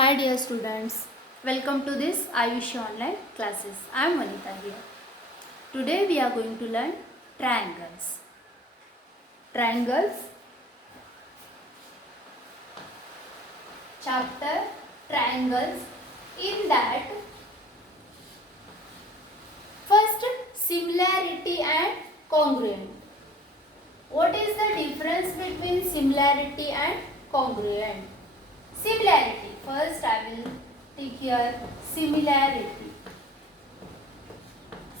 Hi dear students, welcome to this Ayush online classes. I am Vanita here. Today we are going to learn triangles. Triangles, chapter triangles. In that, first similarity and congruent. What is the difference between similarity and congruent? Similarity. First I will take here similarity.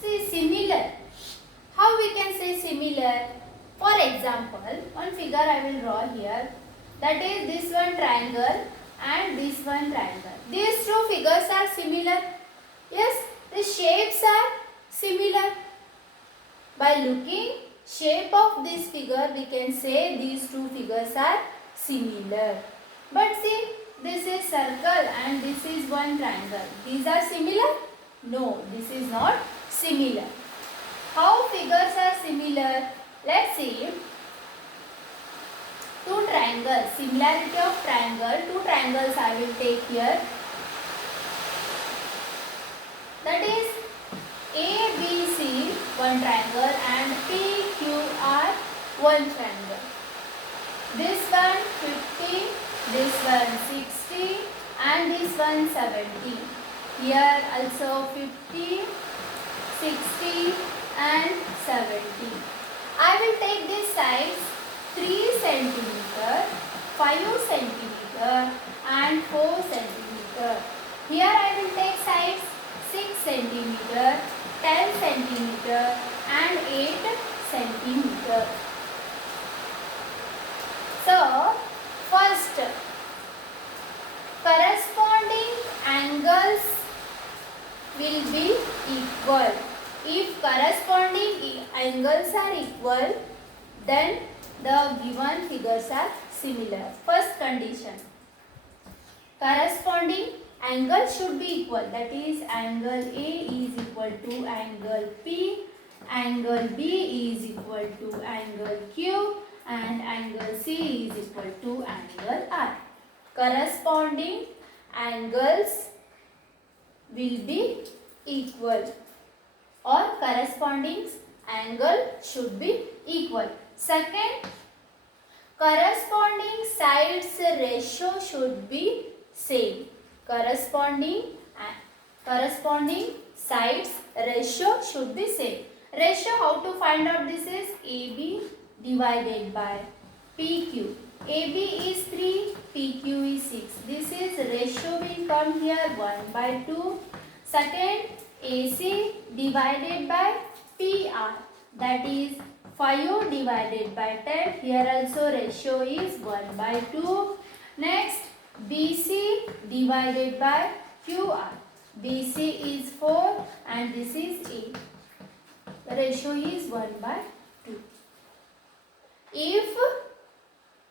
See, similar. How we can say similar? For example, one figure I will draw here. That is this one triangle and this one triangle. These two figures are similar. Yes, the shapes are similar. By looking shape of this figure, we can say these two figures are similar. But see, this is circle and this is one triangle. These are similar? No, this is not similar. How figures are similar? Let's see. Two triangles. Similarity of triangle. Two triangles I will take here. That is ABC, one triangle, and PQR, one triangle. This one 50, this one 60, and this one 70. Here also 50, 60 and 70. I will take this size 3 cm, 5 cm and 4 cm. Here I will take sides 6 cm, 10 cm and 8 cm. So, first, corresponding angles will be equal. If corresponding angles are equal, then the given figures are similar. First condition, corresponding angle should be equal. That is, angle A is equal to angle P, angle B is equal to angle Q, and angle C is equal to angle R. Corresponding angles will be equal, or corresponding angle should be equal. Second, corresponding sides ratio should be same. Corresponding sides ratio should be same. Ratio, how to find out this is AB divided by PQ. AB is 3, PQ is 6. This is ratio will come here 1 by 2. Second, AC divided by PR, that is 5 divided by 10. Here also ratio is 1 by 2. Next, BC divided by QR. BC is 4 and this is 8. The ratio is 1 by 2. If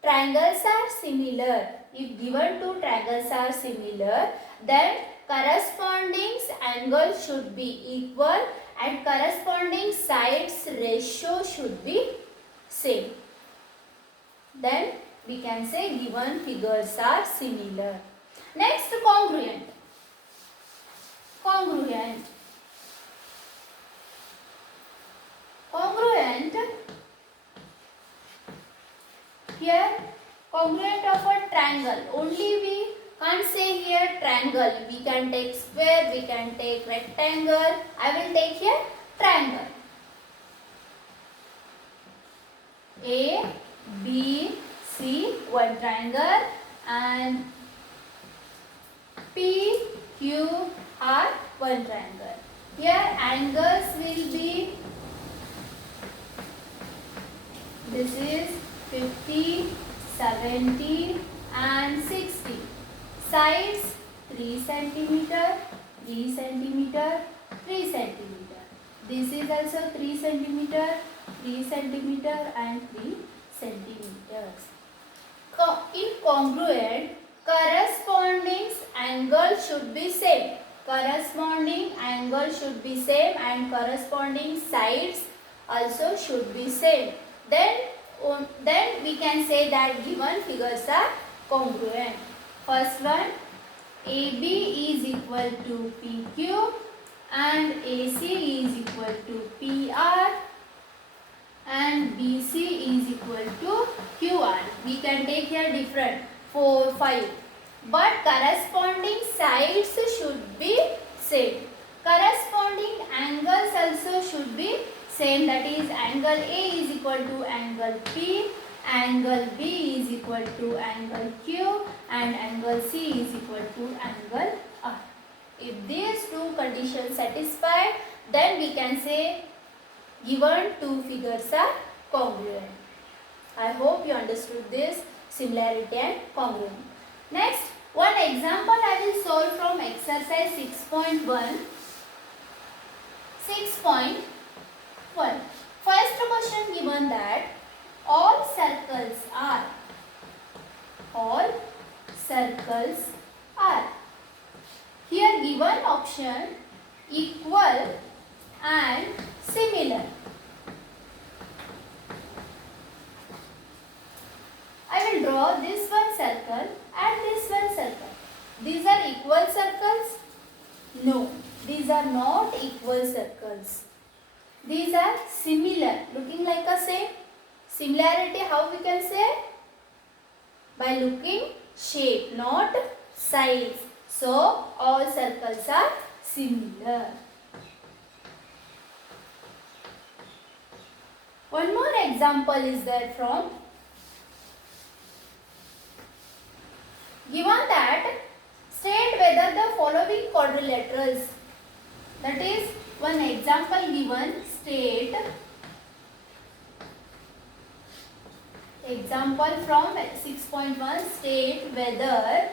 triangles are similar, if given two triangles are similar, then corresponding angle should be equal and corresponding sides ratio should be same. Then we can say given figures are similar. Next, congruent. Congruent. Congruent. Here, congruent of a triangle. Only we can't say here triangle. We can take square, we can take rectangle. I will take here triangle. A, B, C, one triangle, and P, Q, R, one triangle. Here angles will be, this is 50, 70 and 60. Sides 3 cm, 3 cm, 3 cm. This is also 3 cm, 3 cm and 3 centimeters. In congruent, corresponding angle should be same. Corresponding angle should be same and corresponding sides also should be same. Then we can say that given figures are congruent. First one, AB is equal to PQ and AC is equal to PR and BC is equal to QR. We can take here different 4, 5. But corresponding sides should be same. Corresponding angles also should be same. That is, angle A is equal to angle P, angle B is equal to angle Q, and angle C is equal to angle R. If these two conditions satisfied, then we can say given two figures are congruent. I hope you understood this similarity and congruent. Next, one example I will solve from exercise 6.1. 6.1. First question given that all circles are here given option equal and similar. I will draw this one circle and this one circle. These are equal circles? No, these are not equal circles. These are similar, looking like a same. Similarity, how we can say? By looking shape, not size. So, all circles are similar. One more example is there from given that state whether the following quadrilaterals, that is one example given, state example from 6.1, state whether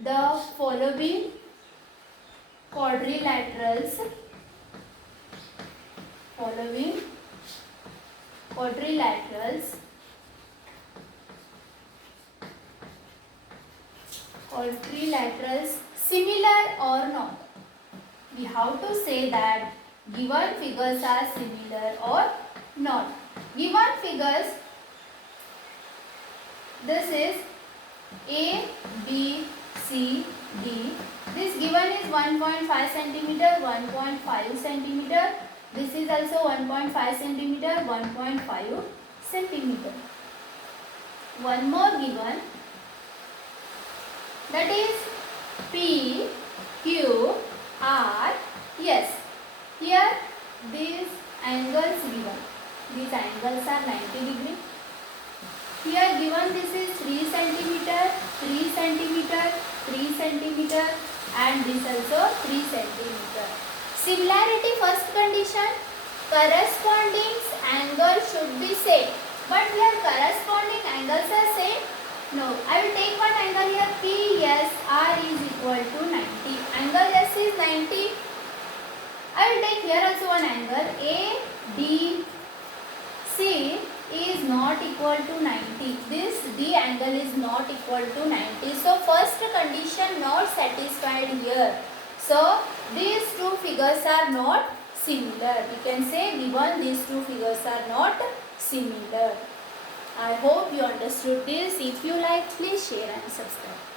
the following quadrilaterals similar or not. We have to say that given figures are similar or not. Given figures, this is A, B, C, D. This given is 1.5 centimeter, 1.5 centimeter. This is also 1.5 centimeter, 1.5 centimeter. One more given, that is P, Q, R, S. Here these angles given. These angles are 90 degree. Here given this is 3 centimeter, 3 centimeter, 3 centimeter and this also 3 centimeter. Similarity first condition, corresponding angle should be same. But here corresponding angles are same. No, I will take one angle here, PSR is equal to 90. Angle S is 90. I will take here also one angle, ADC is not equal to 90. This D angle is not equal to 90. So first condition not satisfied here. So these two figures are not similar. We can say given these two figures are not similar. I hope you understood this. If you like, please share and subscribe.